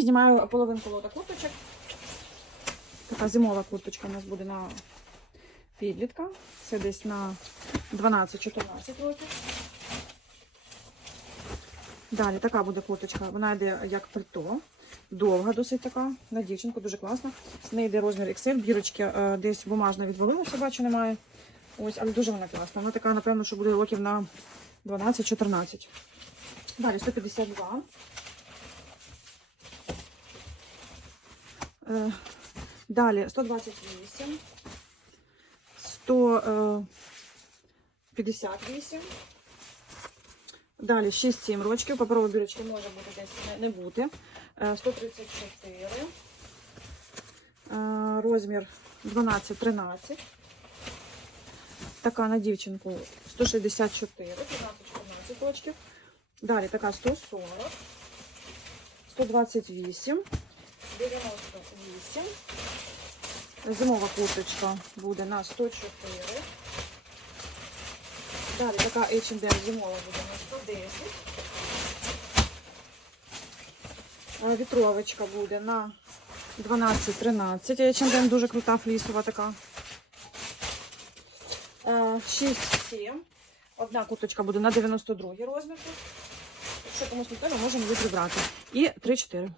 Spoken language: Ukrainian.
Знімаю половинку лота курточок. Така зимова курточка у нас буде на підлітка. Це десь на 12-14 років. Далі така буде курточка. Вона йде як пальто. Довга досить така. На дівчинку дуже класна. В неї йде розмір XL, бірочки е, десь бумажна відвалилася, бачу, немає. Ось, але дуже вона класна. Вона така, напевно, що буде років на 12-14. Далі 152. Далі 128. 158. Далі 6-7 рочків. Паперові бірочки може бути десь не- бути. Е, 134. Е, Розмір 12-13. Така на дівчинку 164, 15-14 рочків. Далі така 140, 128, 98. Зимова курточка буде на 104. Далі така H&M зимова буде на 110. Е, Вітровочка буде на 12-13. H&M дуже крута флісова така. 6-7. Одна курточка буде на 92 розмір. Якщо комусь не можемо її прибрати. І 3-4.